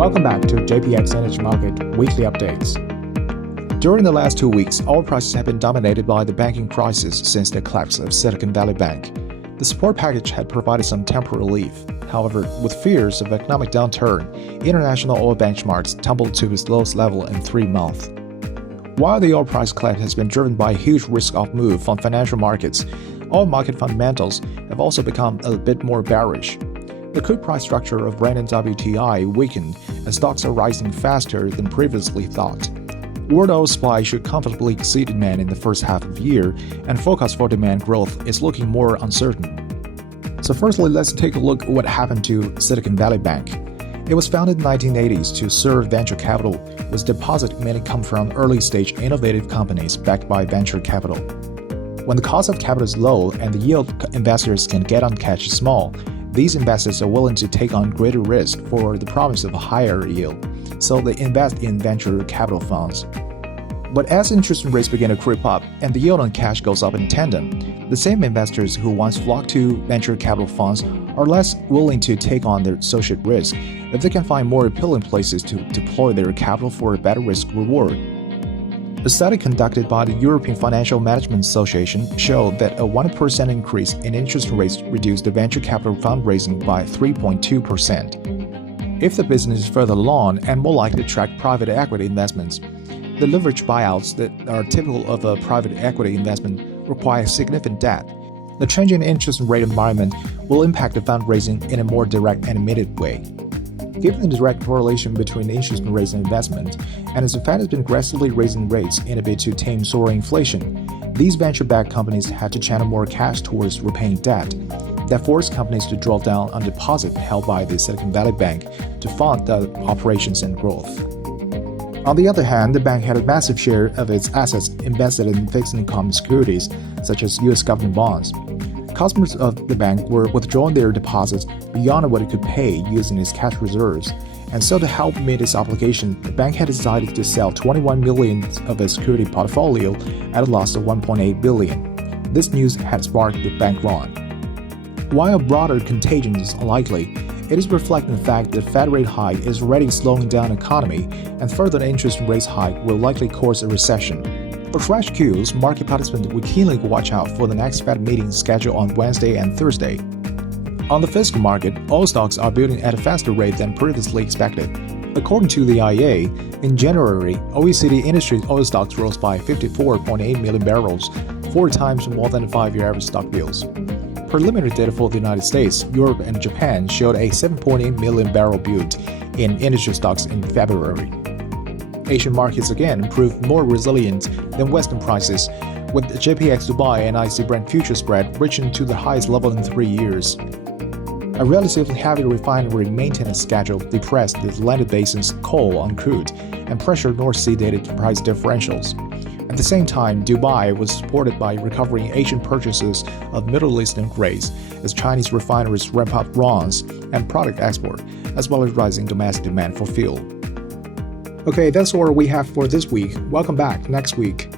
Welcome back to JPX Energy Market Weekly Updates. During the last 2 weeks, oil prices have been dominated by the banking crisis since the collapse of Silicon Valley Bank. The support package had provided some temporary relief. However, with fears of economic downturn, international oil benchmarks tumbled to its lowest level in 3 months. While the oil price collapse has been driven by a huge risk-off move from financial markets, oil market fundamentals have also become a bit more bearish. The crude price structure of Brent and WTI weakened as stocks are rising faster than previously thought. World oil supply should comfortably exceed demand in the first half of the year, and forecast for demand growth is looking more uncertain. So firstly, let's take a look at what happened to Silicon Valley Bank. It was founded in the 1980s to serve venture capital, with deposits mainly come from early-stage innovative companies backed by venture capital. When the cost of capital is low and the yield investors can get on cash is small, these investors are willing to take on greater risk for the promise of a higher yield, so they invest in venture capital funds. But as interest rates begin to creep up and the yield on cash goes up in tandem, the same investors who once flocked to venture capital funds are less willing to take on their associated risk if they can find more appealing places to deploy their capital for a better risk reward. A study conducted by the European Financial Management Association showed that a 1% increase in interest rates reduced the venture capital fundraising by 3.2%. If the business is further along and more likely to attract private equity investments, the leveraged buyouts that are typical of a private equity investment require significant debt. The changing interest rate environment will impact the fundraising in a more direct and immediate way. Given the direct correlation between interest rates and investment, and as the Fed has been aggressively raising rates in a bid to tame soaring inflation, these venture-backed companies had to channel more cash towards repaying debt. That forced companies to draw down on deposit held by the Silicon Valley Bank to fund the operations and growth. On the other hand, the bank had a massive share of its assets invested in fixed income securities, such as U.S. government bonds. Customers of the bank were withdrawing their deposits beyond what it could pay using its cash reserves, and so to help meet its obligation, the bank had decided to sell 21 million of its security portfolio at a loss of 1.8 billion. This news had sparked the bank run. While a broader contagion is unlikely, it is reflecting the fact that the Fed rate hike is already slowing down the economy, and further interest rate hike will likely cause a recession. For fresh cues, market participants will keenly watch out for the next Fed meeting scheduled on Wednesday and Thursday. On the physical market, oil stocks are building at a faster rate than previously expected. According to the IEA, in January, OECD industry oil stocks rose by 54.8 million barrels, 4 times more than the 5-year average stock builds. Preliminary data for the United States, Europe, and Japan showed a 7.8 million barrel build in industry stocks in February. Asian markets again proved more resilient than Western prices, with JPX Dubai and IC Brent future spread reaching to the highest level in 3 years. A relatively heavy refinery maintenance schedule depressed the Atlantic Basin's call on crude and pressured North Sea dated price differentials. At the same time, Dubai was supported by recovering Asian purchases of Middle Eastern grades as Chinese refineries ramp up runs and product export, as well as rising domestic demand for fuel. Okay, that's all we have for this week. Welcome back next week.